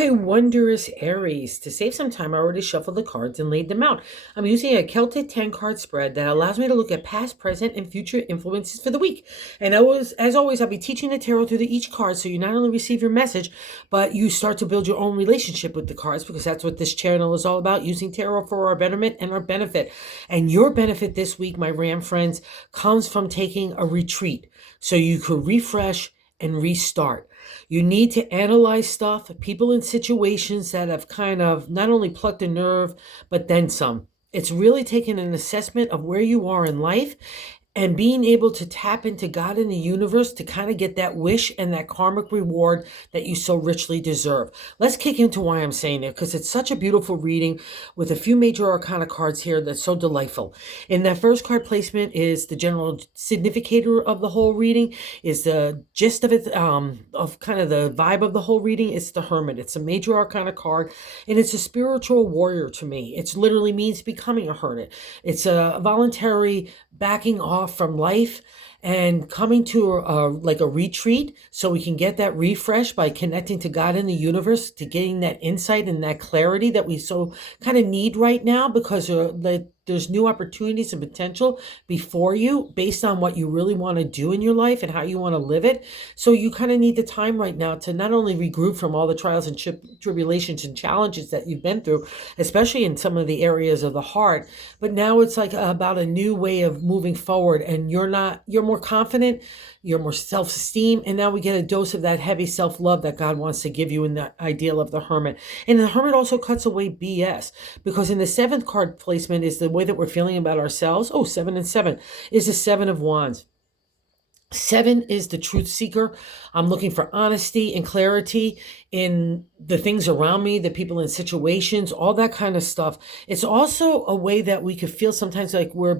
My wondrous Aries. To save some time, I already shuffled the cards and laid them out. I'm using a Celtic 10 card spread that allows me to look at past, present, and future influences for the week. And as always, I'll be teaching the tarot through each card so you not only receive your message, but you start to build your own relationship with the cards because that's what this channel is all about, using tarot for our betterment and our benefit. And your benefit this week, my Ram friends, comes from taking a retreat so you could refresh and restart. You need to analyze stuff, people in situations that have kind of not only plucked a nerve, but then some. It's really taking an assessment of where you are in life and being able to tap into God in the universe to kind of get that wish and that karmic reward that you so richly deserve. Let's kick into why I'm saying it, because it's such a beautiful reading with a few major arcana cards here that's so delightful. In that first card placement is the general significator of the whole reading, is the gist of it, of kind of the vibe of the whole reading. It's the Hermit. It's a major arcana card, and it's a spiritual warrior to me. It literally means becoming a hermit. It's a voluntary backing off from life and coming to like a retreat so we can get that refresh by connecting to God in the universe, to getting that insight and that clarity that we so kind of need right now, because there's new opportunities and potential before you based on what you really want to do in your life and how you want to live it. So you kind of need the time right now to not only regroup from all the trials and tribulations and challenges that you've been through, especially in some of the areas of the heart, but now it's like about a new way of moving forward, and you're more confident, you're more self-esteem, and now we get a dose of that heavy self-love that God wants to give you in the ideal of the Hermit. And the Hermit also cuts away BS, because in the seventh card placement is the way that we're feeling about ourselves. Oh, 7 and 7 is the Seven of Wands. 7 is the truth seeker. I'm looking for honesty and clarity in the things around me, the people in situations, all that kind of stuff. It's also a way that we could feel sometimes like we're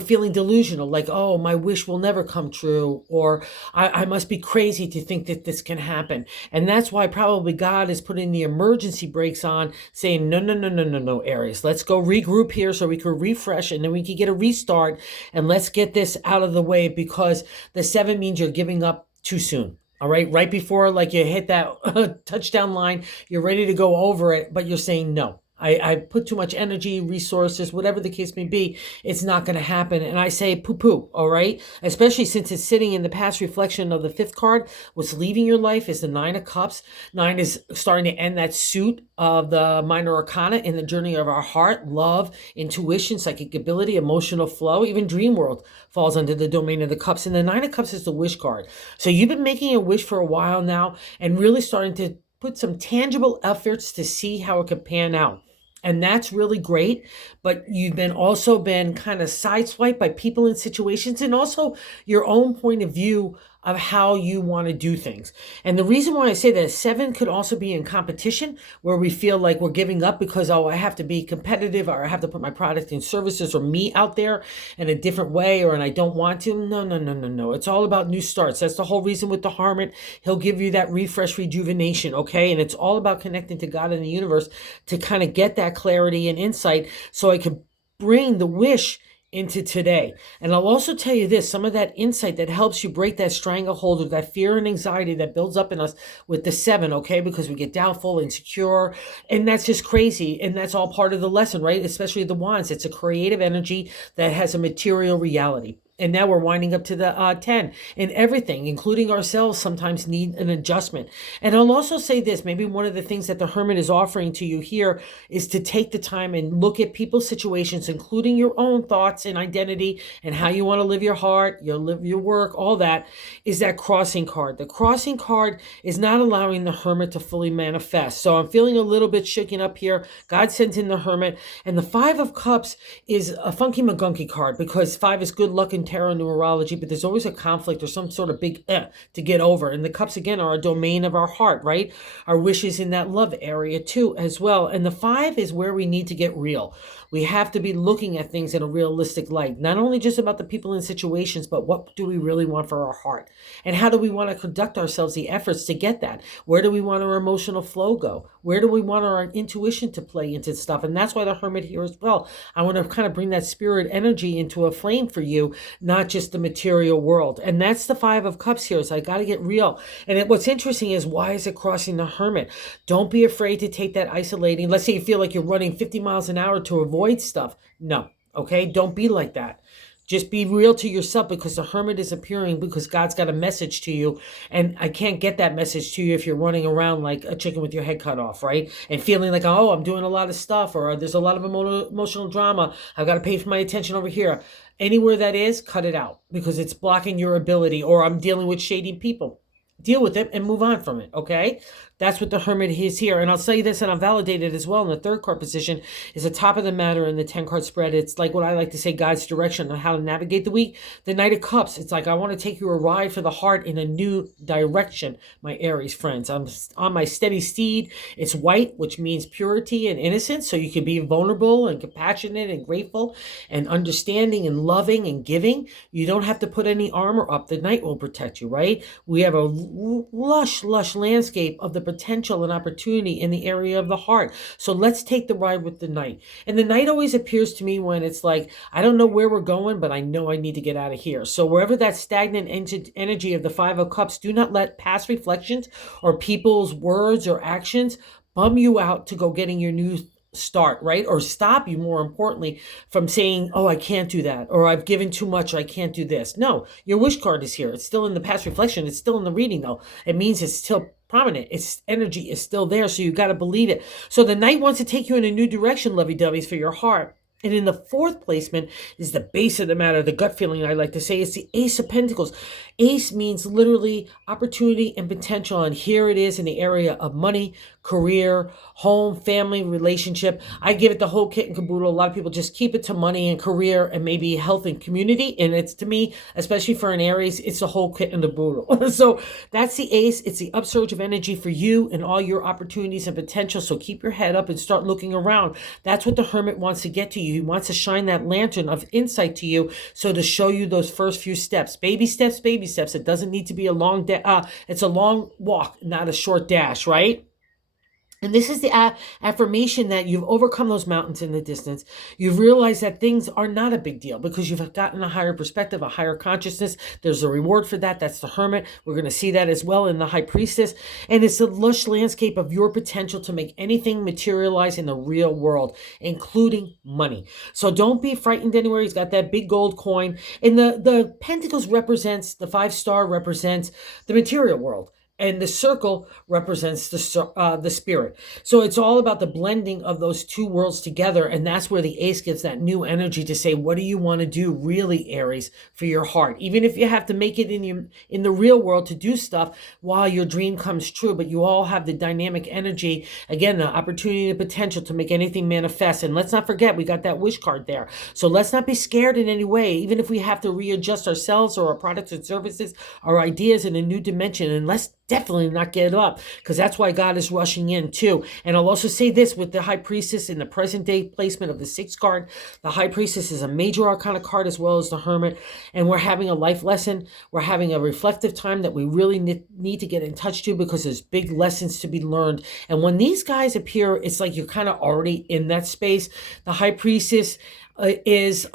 feeling delusional, like, oh, my wish will never come true, or I must be crazy to think that this can happen. And that's why probably God is putting the emergency brakes on, saying, no, no, no, no, no, no, Aries, let's go regroup here so we can refresh and then we can get a restart, and let's get this out of the way, because the 7 means you're giving up too soon. All right before like you hit that touchdown line, you're ready to go over it, but you're saying no. I put too much energy, resources, whatever the case may be, it's not going to happen. And I say poo-poo, all right? Especially since it's sitting in the past reflection of the 5th card. What's leaving your life is the 9 of Cups. 9 is starting to end that suit of the minor arcana in the journey of our heart, love, intuition, psychic ability, emotional flow. Even dream world falls under the domain of the Cups. And the 9 of Cups is the wish card. So you've been making a wish for a while now and really starting to put some tangible efforts to see how it could pan out. And that's really great, but you've also been kind of sideswiped by people and situations, and also your own point of view of how you want to do things. And the reason why I say that 7 could also be in competition, where we feel like we're giving up because, oh, I have to be competitive, or I have to put my product and services or me out there in a different way, and I don't want to. No, no, no, no, no. It's all about new starts. That's the whole reason with the Hermit. He'll give you that refresh, rejuvenation, okay? And it's all about connecting to God and the universe to kind of get that clarity and insight so I can bring the wish into today. And I'll also tell you this, some of that insight that helps you break that stranglehold of that fear and anxiety that builds up in us with the 7, okay? Because we get doubtful, insecure, and that's just crazy. And that's all part of the lesson, right? Especially the Wands. It's a creative energy that has a material reality. And now we're winding up to the 10. And everything, including ourselves, sometimes need an adjustment. And I'll also say this, maybe one of the things that the Hermit is offering to you here is to take the time and look at people's situations, including your own thoughts and identity and how you want to live your heart, your work, all that, is that crossing card. The crossing card is not allowing the Hermit to fully manifest. So I'm feeling a little bit shaken up here. God sends in the Hermit. And the 5 of Cups is a funky magunky card, because 5 is good luck and tarot numerology, but there's always a conflict or some sort of big to get over. And the Cups, again, are a domain of our heart, right? Our wishes in that love area too as well. And the 5 is where we need to get real. We have to be looking at things in a realistic light, not only just about the people and situations, but what do we really want for our heart? And how do we want to conduct ourselves, the efforts to get that? Where do we want our emotional flow go? Where do we want our intuition to play into stuff? And that's why the Hermit here as well. I want to kind of bring that spirit energy into a flame for you, not just the material world. And that's the Five of Cups here. Is I got to get real. And what's interesting is, why is it crossing the Hermit? Don't be afraid to take that isolating. Let's say you feel like you're running 50 miles an hour to avoid stuff. No. Okay. Don't be like that. Just be real to yourself, because the Hermit is appearing because God's got a message to you. And I can't get that message to you if you're running around like a chicken with your head cut off, right? And feeling like, oh, I'm doing a lot of stuff, or there's a lot of emotional drama. I've got to pay for my attention over here. Anywhere that is, cut it out, because it's blocking your ability. Or I'm dealing with shady people. Deal with it and move on from it, okay? That's what the Hermit is here. And I'll say this, and I'll validate it as well. In the third card position is the top of the matter in the 10-card spread. It's like what I like to say, God's direction on how to navigate the week. The Knight of Cups, it's like, I want to take you a ride for the heart in a new direction, my Aries friends. I'm on my steady steed. It's white, which means purity and innocence. So you can be vulnerable and compassionate and grateful and understanding and loving and giving. You don't have to put any armor up. The Knight will protect you, right? We have a lush landscape of the potential and opportunity in the area of the heart. So let's take the ride with the Knight. And the Knight always appears to me when it's like, I don't know where we're going, but I know I need to get out of here. So wherever that stagnant energy of the Five of Cups, do not let past reflections or people's words or actions bum you out to go getting your new start, right? Or stop you, more importantly, from saying, oh, I can't do that, or I've given too much, or I can't do this. No, your wish card is here. It's still in the past reflection. It's still in the reading, though. It means it's still prominent. Its energy is still there, so you got to believe it. So the Knight wants to take you in a new direction, lovey-doveys, for your heart. And in the fourth placement is the base of the matter, the gut feeling, I like to say. It's the Ace of Pentacles. Ace means literally opportunity and potential. And here it is in the area of money, career, home, family, relationship. I give it the whole kit and caboodle. A lot of people just keep it to money and career and maybe health and community. And it's, to me, especially for an Aries, it's the whole kit and the caboodle. So that's the Ace. It's the upsurge of energy for you and all your opportunities and potential. So keep your head up and start looking around. That's what the Hermit wants to get to you. He wants to shine that lantern of insight to you, so to show you those first few steps. Baby steps, baby steps. It doesn't need to be a long it's a long walk, not a short dash, right? And this is the affirmation that you've overcome those mountains in the distance. You've realized that things are not a big deal because you've gotten a higher perspective, a higher consciousness. There's a reward for that. That's the Hermit. We're going to see that as well in the High Priestess. And it's a lush landscape of your potential to make anything materialize in the real world, including money. So don't be frightened anywhere. He's got that big gold coin. And the Pentacles represents, the 5-star represents the material world. And the circle represents the spirit. So it's all about the blending of those two worlds together. And that's where the Ace gives that new energy to say, what do you want to do really, Aries, for your heart? Even if you have to make it in the real world to do stuff while your dream comes true. But you all have the dynamic energy, again, the opportunity and potential to make anything manifest. And let's not forget, we got that wish card there. So let's not be scared in any way, even if we have to readjust ourselves or our products and services, our ideas in a new dimension. And let's definitely not get up, because that's why God is rushing in too. And I'll also say this with the High Priestess in the present day placement of the 6th card. The High Priestess is a major arcana card as well as the Hermit. And we're having a life lesson. We're having a reflective time that we really need to get in touch to, because there's big lessons to be learned. And when these guys appear, it's like you're kind of already in that space. The High Priestess is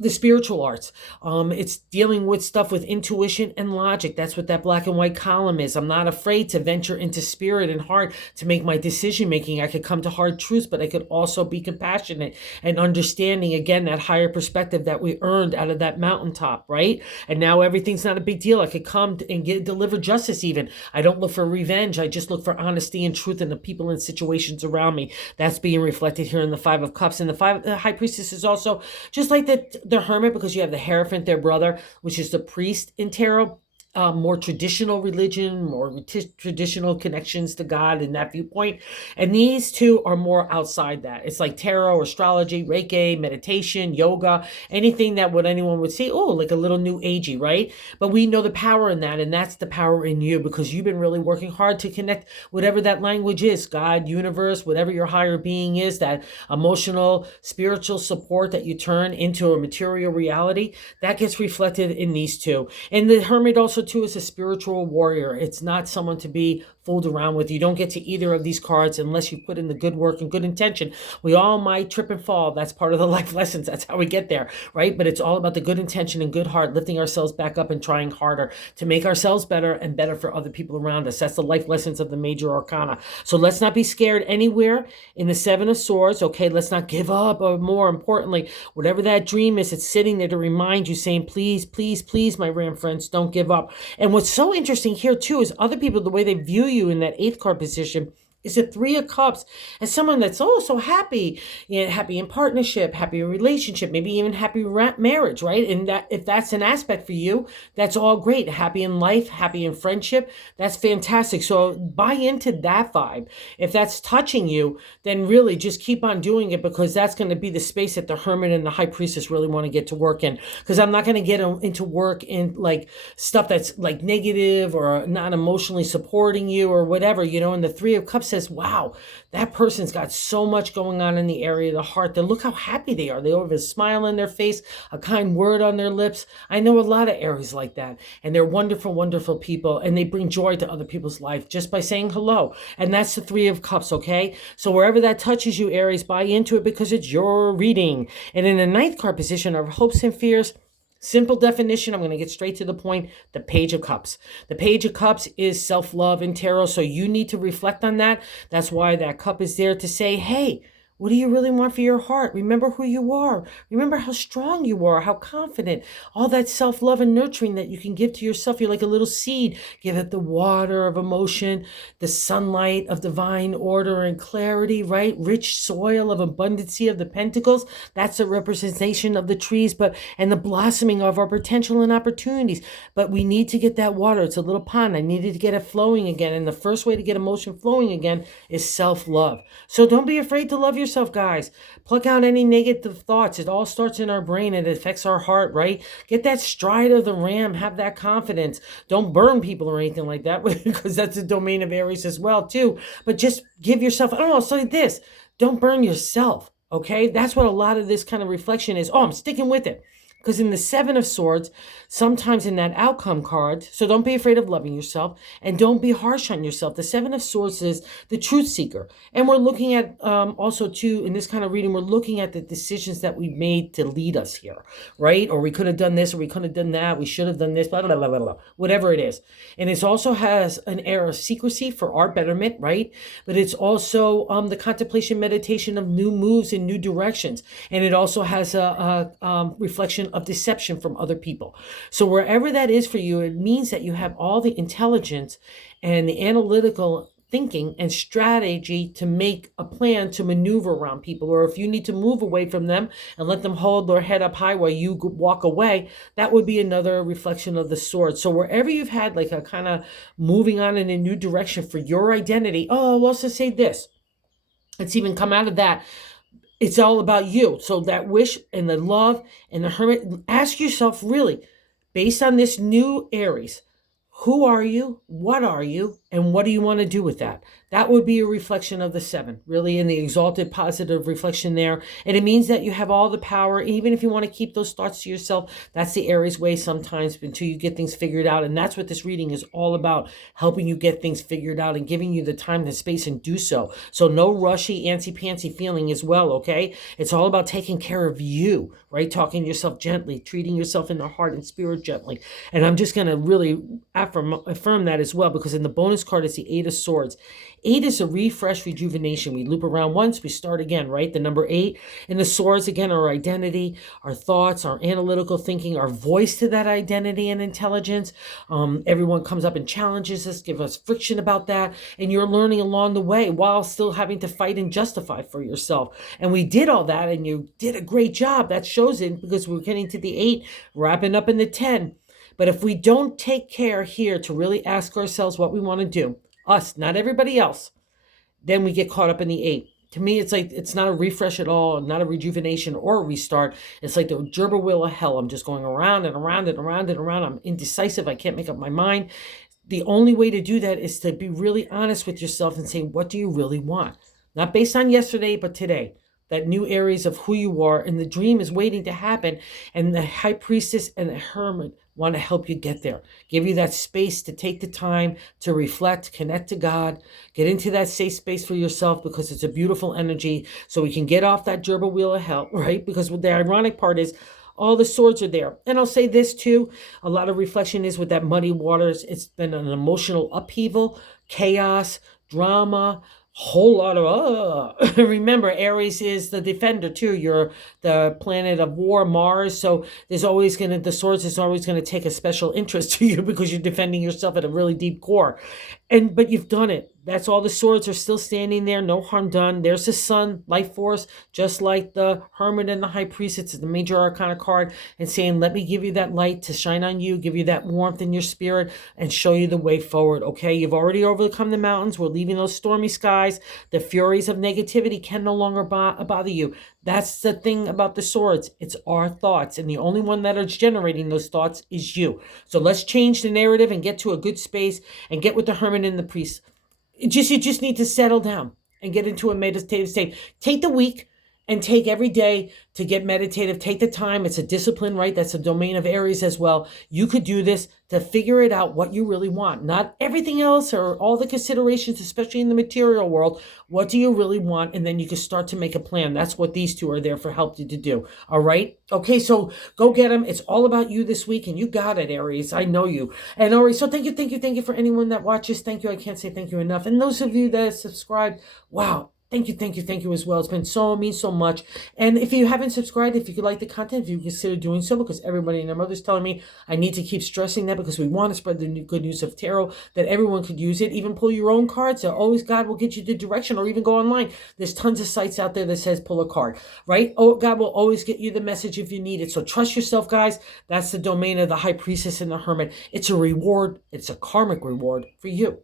the spiritual arts. It's dealing with stuff with intuition and logic. That's what that black and white column is. I'm not afraid to venture into spirit and heart to make my decision making. I could come to hard truths, but I could also be compassionate and understanding, again, that higher perspective that we earned out of that mountaintop, right? And now everything's not a big deal. I could come and deliver justice even. I don't look for revenge. I just look for honesty and truth in the people and situations around me. That's being reflected here in the 5 of Cups. And the High Priestess is also just like the Hermit, because you have the Hierophant, their brother, which is the priest in tarot. More traditional religion, more traditional connections to God in that viewpoint. And these two are more outside that. It's like tarot, astrology, Reiki, meditation, yoga, anything that what anyone would say, oh, like a little new agey, right? But we know the power in that, and that's the power in you, because you've been really working hard to connect whatever that language is, God, universe, whatever your higher being is, that emotional, spiritual support that you turn into a material reality, that gets reflected in these two. And the Hermit also too is a spiritual warrior. It's not someone to be fooled around with. You don't get to either of these cards unless you put in the good work and good intention. We all might trip and fall. That's part of the life lessons. That's how we get there, right? But it's all about the good intention and good heart, lifting ourselves back up and trying harder to make ourselves better and better for other people around us. That's the life lessons of the major arcana. So let's not be scared anywhere in the Seven of Swords. Okay, let's not give up. Or more importantly, whatever that dream is, it's sitting there to remind you, saying, please, please, please, my Ram friends, don't give up. And what's so interesting here too is other people, the way they view you in that eighth card position is a Three of Cups as someone that's so happy, happy in partnership, happy in relationship, maybe even happy marriage, right? And that if that's an aspect for you, that's all great. Happy in life, happy in friendship, that's fantastic. So buy into that vibe. If that's touching you, then really just keep on doing it, because that's going to be the space that the Hermit and the High Priestess really want to get to work in. Because I'm not going to get into work in like stuff that's like negative or not emotionally supporting you or whatever, and the Three of Cups says, wow, that person's got so much going on in the area of the heart. Then look how happy they are. They have a smile on their face, a kind word on their lips. I know a lot of Aries like that, and they're wonderful, wonderful people, and they bring joy to other people's life just by saying hello. And that's the Three of Cups, okay? So wherever that touches you, Aries, buy into it, because it's your reading. And in the ninth card position, our hopes and fears. Simple definition, I'm going to get straight to the point. The Page of Cups. The Page of Cups is self-love in tarot, so you need to reflect on that. That's why that cup is there to say, hey, what do you really want for your heart? Remember who you are. Remember how strong you are, how confident. All that self-love and nurturing that you can give to yourself. You're like a little seed. Give it the water of emotion, the sunlight of divine order and clarity, right? Rich soil of abundancy of the pentacles. That's a representation of the trees, and the blossoming of our potential and opportunities. But we need to get that water. It's a little pond. I needed to get it flowing again. And the first way to get emotion flowing again is self-love. So don't be afraid to love yourself, guys. Pluck out any negative thoughts. It all starts in our brain and it affects our heart, right? Get that stride of the ram. Have that confidence. Don't burn people or anything like that, because that's the domain of Aries as well, too. But just give yourself, I'll say this. Don't burn yourself, okay? That's what a lot of this kind of reflection is. I'm sticking with it. Because in the Seven of Swords, sometimes in that outcome card, so don't be afraid of loving yourself and don't be harsh on yourself. The Seven of Swords is the truth seeker. And we're looking at also too, in this kind of reading, we're looking at the decisions that we made to lead us here, right? Or we could have done this, or we could have done that. We should have done this, blah, blah, blah, blah, blah, whatever it is. And it also has an air of secrecy for our betterment, right? But it's also the contemplation, meditation of new moves in new directions. And it also has a reflection of deception from other people. So wherever that is for you, it means that you have all the intelligence and the analytical thinking and strategy to make a plan to maneuver around people. Or if you need to move away from them and let them hold their head up high while you walk away, that would be another reflection of the sword. So wherever you've had like a kind of moving on in a new direction for your identity, I'll also say this. Let's even come out of that. It's all about you. So that wish and the love and the Hermit, ask yourself really, based on this new Aries, who are you? What are you? And what do you want to do with that? That would be a reflection of the seven, really, in the exalted positive reflection there. And it means that you have all the power, even if you want to keep those thoughts to yourself. That's the Aries way sometimes, until you get things figured out. And that's what this reading is all about, helping you get things figured out and giving you the time and space and do so. So no rushy, antsy-pantsy feeling as well, okay? It's all about taking care of you, right? Talking to yourself gently, treating yourself in the heart and spirit gently. And I'm just going to really affirm that as well, because in the bonus card, it's the Eight of Swords. 8 is a refresh, rejuvenation. We loop around once, we start again, right? The number 8. And the swords, again, our identity, our thoughts, our analytical thinking, our voice to that identity and intelligence. Everyone comes up and challenges us, give us friction about that. And you're learning along the way while still having to fight and justify for yourself. And we did all that, and you did a great job. That shows it, because we're getting to the 8, wrapping up in the 10. But if we don't take care here to really ask ourselves what we want to do, us, not everybody else, then we get caught up in the 8. To me, it's like, it's not a refresh at all, not a rejuvenation or a restart. It's like the gerbil wheel of hell. I'm just going around and around and around and around. I'm indecisive. I can't make up my mind. The only way to do that is to be really honest with yourself and say, what do you really want? Not based on yesterday, but today. that new Aries of who you are, and the dream is waiting to happen. And the high priestess and the hermit want to help you get there, give you that space to take the time to reflect, connect to God, get into that safe space for yourself, because it's a beautiful energy, so we can get off that gerbil wheel of hell, right? Because the ironic part is all the swords are there. And I'll say this too, a lot of reflection is with that muddy waters. It's been an emotional upheaval, chaos, drama, whole lot of remember, Aries is the defender too. You're the planet of war, Mars, so there's always the swords is always gonna take a special interest to you, because you're defending yourself at a really deep core. But you've done it. That's all. The swords are still standing there, no harm done. There's the sun, life force, just like the hermit and the high priest. It's the major arcana card, and saying, let me give you that light to shine on you, give you that warmth in your spirit, and show you the way forward. Okay, you've already overcome the mountains. We're leaving those stormy skies. The furies of negativity can no longer bother you. That's the thing about the swords. It's our thoughts, and the only one that is generating those thoughts is you. So let's change the narrative and get to a good space and get with the hermit and the priest. You just need to settle down and get into a meditative state. Take the week and take every day to get meditative. Take the time. It's a discipline, right? That's a domain of Aries as well. You could do this to figure it out, what you really want, not everything else or all the considerations, especially in the material world. What do you really want? And then you can start to make a plan. That's what these two are there for, help you to do. All right. Okay. So go get them. It's all about you this week, and you got it, Aries. I know you. And Aries, so thank you for anyone that watches. Thank you. I can't say thank you enough. And those of you that have subscribed, wow. Thank you as well. It's been means so much. And if you haven't subscribed, if you could like the content, if you consider doing so, because everybody and their mother's telling me I need to keep stressing that, because we want to spread the good news of tarot, that everyone could use it. Even pull your own cards. So always God will get you the direction, or even go online. There's tons of sites out there that says pull a card, right? Oh, God will always get you the message if you need it. So trust yourself, guys. That's the domain of the high priestess and the hermit. It's a reward. It's a karmic reward for you.